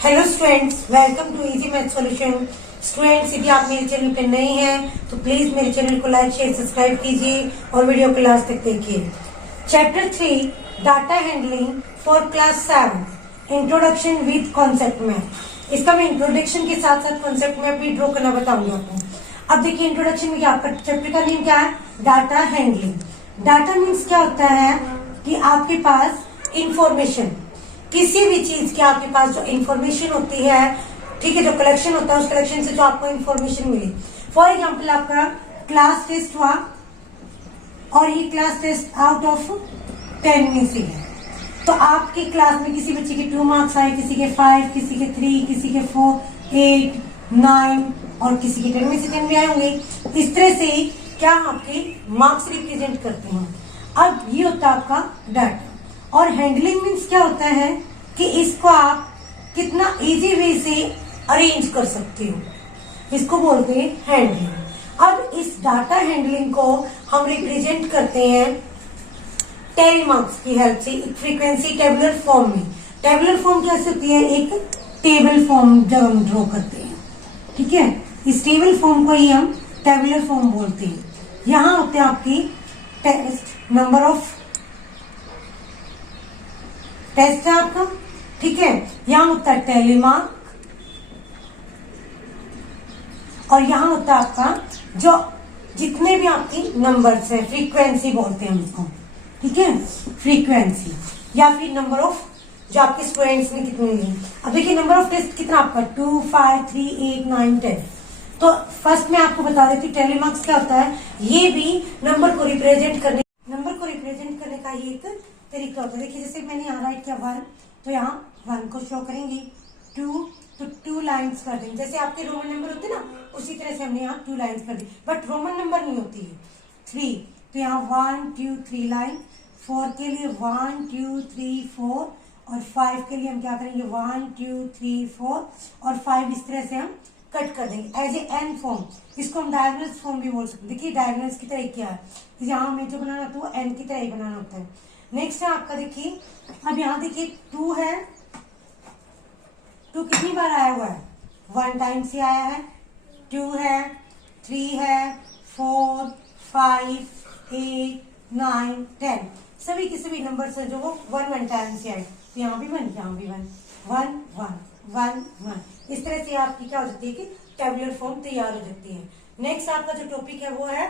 Hello students, welcome to easy math solution. Students, यदि आप मेरे चैनल पे नए हैं तो प्लीज मेरे चैनल को लाइक शेयर सब्सक्राइब कीजिए और वीडियो को लास्ट तक देखिए। Chapter 3 data handling for class 7 introduction with concept map. इसका मैं इंट्रोडक्शन के साथ साथ कॉन्सेप्ट मैप भी ड्रॉ करना बताऊंगी आपको। अब देखिए इंट्रोडक्शन में क्या, आपका चैप्टर का नेम क्या है? Data handling. डाटा मीन्स क्या होता है कि आपके पास इंफॉर्मेशन, किसी भी चीज की आपके पास जो इंफॉर्मेशन होती है, ठीक है, जो कलेक्शन होता है, उस कलेक्शन से जो आपको इंफॉर्मेशन मिली। फॉर एग्जाम्पल आपका क्लास टेस्ट हुआ और ये क्लास टेस्ट आउट ऑफ 10 में से है, तो आपकी क्लास में किसी बच्चे के 2 मार्क्स आए, किसी के 5, किसी के 3, किसी के 4, 8, 9 और किसी के 10 में से 10 भी आए होंगे। इस तरह से क्या आपके मार्क्स रिप्रेजेंट करते हैं। अब ये होता है आपका डाटा। और हैंडलिंग मीन्स क्या होता है कि इसको आप कितना इजी वे से अरेंज कर सकते हो, इसको बोलते हैं हैंडलिंग। अब इस डाटा हैंडलिंग को हम रिप्रेजेंट करते हैं टेरी मार्क्स की हेल्प से, फ्रीक्वेंसी टेबुलर फॉर्म में। टेबुलर फॉर्म कैसे होती है? एक टेबल फॉर्म जब हम ड्रॉ करते हैं, ठीक है, इस टेबल फॉर्म को ही हम टेबुलर फॉर्म बोलते हैं। यहां होते हैं आपकी टेस्ट, नंबर ऑफ टेस्ट है आपका, ठीक है, यहां होता है टेली मार्क और यहां होता है आपका जो जितने भी आपकी नंबर्स है, फ्रीक्वेंसी बोलते हैं हम इसको, ठीक है, फ्रीक्वेंसी या फिर नंबर ऑफ जो आपके स्टूडेंट्स ने कितने लिए। अब देखिए नंबर ऑफ टेस्ट कितना आपका 2, 5, 3, 8, 9, 10। तो फर्स्ट मैं आपको बता देती हूँ टेली मार्क्स क्या होता है। ये भी नंबर को रिप्रेजेंट करने का ही एक तरीका होता है। देखिए जैसे मैंने यहाँ राइट किया 1, तो यहाँ 1 को शो करेंगे, 2 तो 2 लाइन्स कर देंगे। जैसे आपके रोमन नंबर होते हैं ना, उसी तरह से हमने यहाँ 2 लाइन्स कर दी, बट रोमन नंबर नहीं होती है। 3 तो यहाँ 1, 2, 3 लाइन। 4 के लिए 1, 2, 3, 4 और 5 के लिए हम क्या करेंगे 1, 2, 3, 4 और 5 इस तरह से हम कट कर देंगे एज ए एन फॉर्म। इसको हम डायगोनल फॉर्म भी बोल सकते हैं। देखिए डायगोनल्स की तरह क्या है, यहाँ हमें जो बनाना होता है वो एन की तरह ही बनाना होता है। नेक्स्ट है आपका, देखिए अब यहाँ देखिए 2 है, 2 कितनी बार आया हुआ है? 1 टाइम से आया है। 2 है, 3 है, 4, 5, 8, 9, 10 सभी के सभी नंबर है जो वो 1 टाइम से आए। तो यहाँ भी 1, यहाँ भी 1, 1, 1, 1, 1। इस तरह से आपकी क्या हो जाती है कि टेबुलर फॉर्म तैयार हो जाती है। नेक्स्ट आपका जो टॉपिक है वो है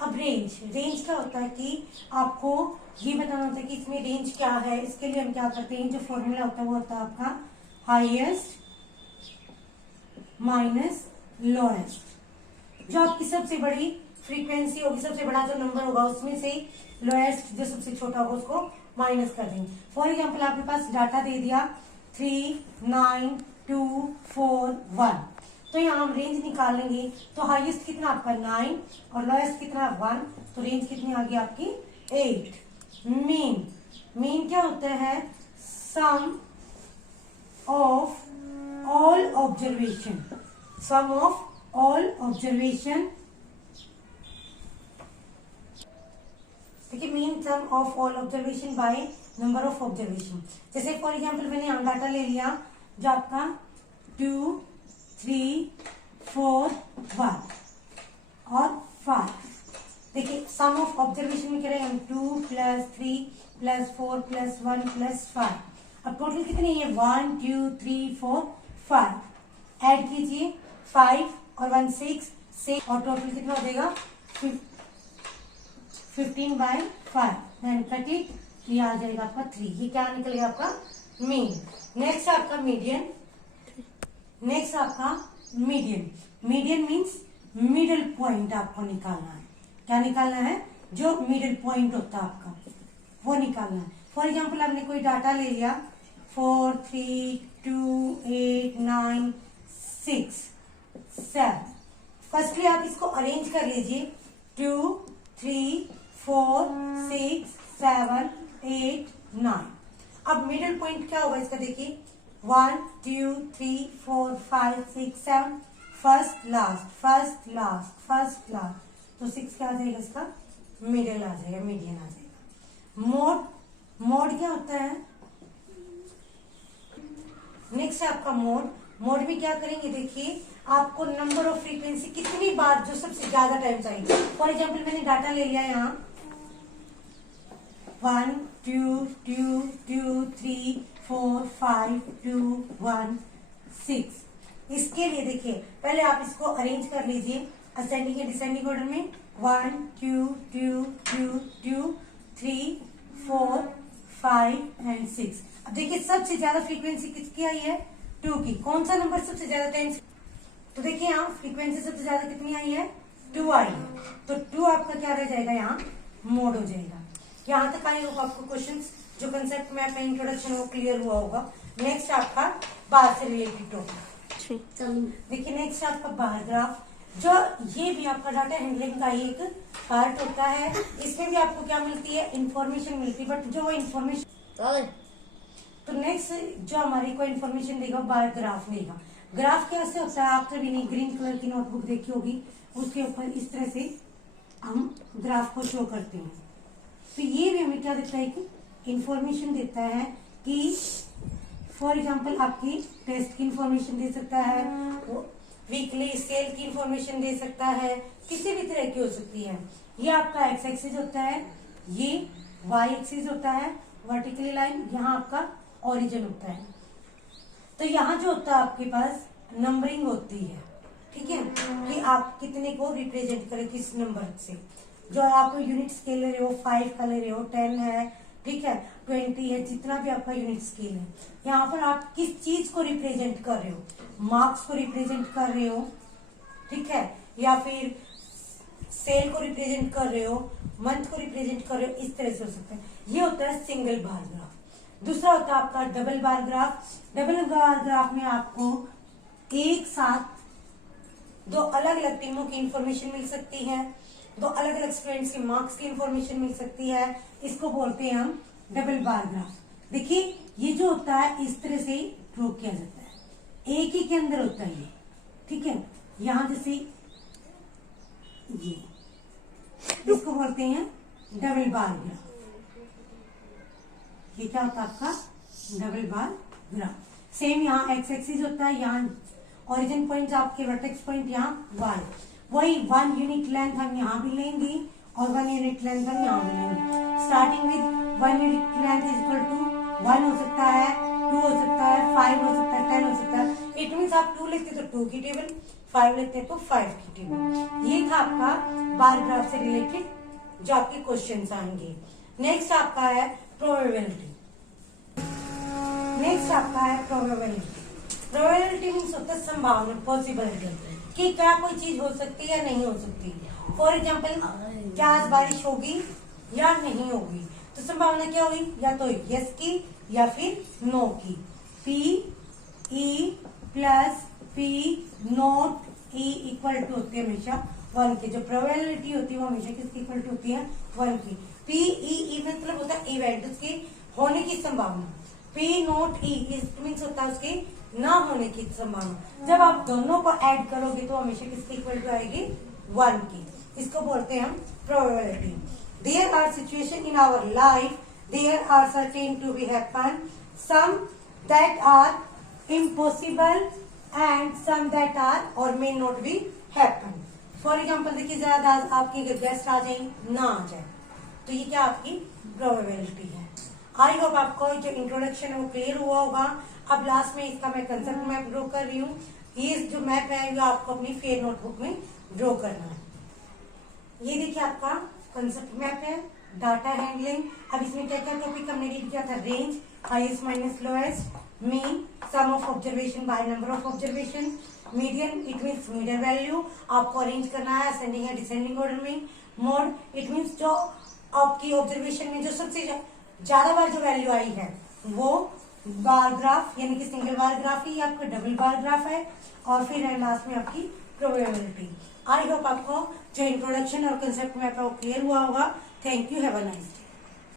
अब रेंज। रेंज क्या होता है कि आपको ये बताना होता है कि इसमें रेंज क्या है। इसके लिए हम क्या करते हैं, जो फॉर्मूला होता है वो होता है आपका हाईएस्ट माइनस लोएस्ट। जो आपकी सबसे बड़ी फ्रीक्वेंसी होगी, सबसे बड़ा जो नंबर होगा उसमें से लोएस्ट जो सबसे छोटा होगा उसको माइनस कर देंगे। फॉर एग्जाम्पल आपके पास डाटा दे दिया 3, 9, 2, 4, 1, तो यहाँ हम रेंज निकाल लेंगे। तो हाईएस्ट कितना आपका 9 और लोएस्ट कितना 1, तो रेंज कितनी आ गई आपकी 8। मीन क्या होता है? Sum of all observation, sum of all observation. देखिए mean sum of all observation by number of observation. जैसे फॉर एग्जाम्पल मैंने यहाँ डाटा ले लिया जो आपका 2, 3, 4, 1 और 5। देखिए सम ऑफ ऑब्जर्वेशन में क्या रहेगा? 2 + 3 + 4 + 1 + 5। अब टोटल कितनी है? 1, 2, 3, 4, 5। ऐड कीजिए 5 और 1 6 और टोटल कितना हो जाएगा 15/5। देन कट इट, तो ये आ जाएगा आपका 3। ये क्या निकलेगा आपका मीन। नेक्स्ट आपका मीडियन। नेक्स्ट आपका median. Median means middle point आपको निकालना है। क्या निकालना है? जो मिडिल पॉइंट होता है आपका वो निकालना है। फॉर एग्जाम्पल आपने कोई डाटा ले लिया 4, 3, 2, 8, 9, 6, 7। फर्स्टली आप इसको अरेंज कर लीजिए 2, 3, 4, 6, 7, 8, 9। अब मिडिल पॉइंट क्या होगा इसका? देखिए 1, 2, 3, 4, 5, 6, 7, first last, first last, first last, तो 6 क्या आ जाएगा इसका? मिडिल आ जाएगा, मीडियन आ जाएगा। मोड क्या होता है? नेक्स्ट है आपका मोड। मोड में क्या करेंगे, देखिए आपको नंबर ऑफ फ्रीक्वेंसी कितनी बार जो सबसे ज्यादा टाइम चाहिए। फॉर एग्जाम्पल मैंने डाटा ले लिया यहाँ 1 2 2 2 3 4 5 2 1 6। इसके लिए देखिए पहले आप इसको अरेंज कर लीजिए असेंडिंग या डिसेंडिंग ऑर्डर में 1 2 2 2 2 3 4 5 एंड 6। अब देखिए सबसे ज्यादा फ्रीक्वेंसी किसकी आई है, 2 की। कौन सा नंबर सबसे ज्यादा टाइम, तो देखिए यहाँ फ्रीक्वेंसी सबसे ज्यादा कितनी आई है, 2 आई है। तो 2 आपका क्या रह जाएगा, यहाँ मोड हो जाएगा। यहाँ तक आई होगा आपको क्वेश्चंस, जो कंसेप्ट में आपका इंट्रोडक्शन वो क्लियर हुआ होगा। नेक्स्ट आपका बार से रिलेटेड टॉपिक। देखिए नेक्स्ट आपका बार ग्राफ, जो ये भी आपका डाटा हैंडलिंग का ही एक पार्ट होता है। इसमें भी आपको क्या मिलती है, इंफॉर्मेशन मिलती है, बट जो वो इंफॉर्मेशन, तो नेक्स्ट जो हमारी को इन्फॉर्मेशन देगा बार ग्राफ देगा। ग्राफ कैसे होता है, आप सभी ने ग्रीन कलर की नोटबुक देखी होगी, उसके ऊपर इस तरह से हम ग्राफ को शो करते हैं। तो ये भी हमें क्या देता है कि इंफॉर्मेशन देता है कि फॉर एग्जांपल आपकी टेस्ट की इंफॉर्मेशन दे सकता है, वीकली सेल की इंफॉर्मेशन दे सकता है, किसी भी तरह की हो सकती है। ये आपका एक्स एक्सिस होता है, ये वाई एक्सिस होता है, वर्टिकली लाइन, यहाँ आपका ओरिजिन होता है। तो यहाँ जो होता है आपके पास नंबरिंग होती है, ठीक है, कि आप कितने को रिप्रेजेंट करें किस नंबर से। जो आप यूनिट स्केल ले रहे हो, 5 का ले रहे हो, 10 है, ठीक है, 20 है, जितना भी आपका यूनिट स्केल है, यहाँ पर आप किस चीज को रिप्रेजेंट कर रहे हो, मार्क्स को रिप्रेजेंट कर रहे हो, ठीक है, या फिर सेल को रिप्रेजेंट कर रहे हो, मंथ को रिप्रेजेंट कर रहे हो, इस तरह से हो सकता है। ये होता है सिंगल बार ग्राफ। दूसरा होता है आपका double bar graph. Double bar graph में आपको एक साथ 2 अलग अलग टीमों की इंफॉर्मेशन मिल सकती है, 2 अलग अलग स्टूडेंट्स के मार्क्स की इंफॉर्मेशन मिल सकती है। इसको बोलते हैं हम डबल बार ग्राफ। देखिए ये जो होता है इस तरह से ड्रॉ किया जाता है, एक ही के अंदर होता है ये, ठीक है। यहां जैसे ये, इसको बोलते हैं डबल बार ग्राफ। ये क्या होता है आपका डबल बार ग्राफ। सेम यहाँ एक्स एक्सिस होता है, यहाँ ओरिजिन पॉइंट आपके वर्टेक्स पॉइंट यहाँ वाई, वही 1 यूनिट लेंथ हम यहाँ भी लेंगे और 1 यूनिट लेंथ हम यहाँ भी लेंगे। Starting with 1 unit length is equal to 1 हो सकता है, 2 हो सकता है, 5 हो सकता है, 10 हो सकता है। इट मीन्स आप 2 लेते तो 2 की टेबल, 5 लेते तो 5 की टेबल। ये था आपका बार ग्राफ से रिलेटेड जो आपके क्वेश्चन आएंगे। नेक्स्ट आपका है प्रोबेबिलिटी। नेक्स्ट आपका है प्रोबेबिलिटी। प्रोबेबिलिटी मीन्स होता है संभावना, पॉसिबिलिटी, कि क्या कोई चीज हो सकती है या नहीं हो सकती। फॉर एग्जाम्पल क्या आज बारिश होगी या नहीं होगी, तो संभावना क्या होगी, या तो यस की या फिर नो की। P E plus P not E equal to होती है हमेशा 1 की। जो प्रोबेबिलिटी होती है वो हमेशा किसकी इक्वल टू होती है, 1 की। पी ई मतलब होता है इवेंट, उसके होने की संभावना। पी नॉट ई मीन्स होता है उसके ना होने की संभावना। जब आप दोनों को ऐड करोगे तो हमेशा किसकी इक्वल टू आएगी, 1 की। इसको बोलते हैं हम probability. There are situation in our life, there are certain to be happen, some that are impossible and some that are or may not be happen. For example देखिए ज्यादा आपके गेस्ट आ जाए ना आ जाए, तो ये क्या आपकी प्रोबेबिलिटी है। आई होप आपको जो इंट्रोडक्शन है वो क्लियर हुआ होगा। अब लास्ट में इसका मैं कंसेप्ट मैप ड्रॉ कर रही हूँ। ये जो मैप है वो आपको अपनी फेयर नोटबुक में ड्रॉ करना है। ये देखिए आपका कंसेप्ट मैप है, डाटा हैंडलिंग। अब इसमें क्या क्या टॉपिक हमने रीड किया था, range, highest minus lowest, mean, sum of observation by number of observation, median it means median value, आपको अरेंज करना है असेंडिंग या डिसेंडिंग ऑर्डर में। मोड इट मीन्स जो आपकी ऑब्जर्वेशन में जो सबसे ज्यादा बार जो वैल्यू आई है वो बार ग्राफ यानी कि सिंगल बार ग्राफ ही, आपका डबल बार ग्राफ है। और फिर है लास्ट में आपकी प्रोबेबिलिटी। आई होप आपको जो इंट्रोडक्शन और कंसेप्ट मैप है वो क्लियर हुआ होगा। Thank you, have a nice day.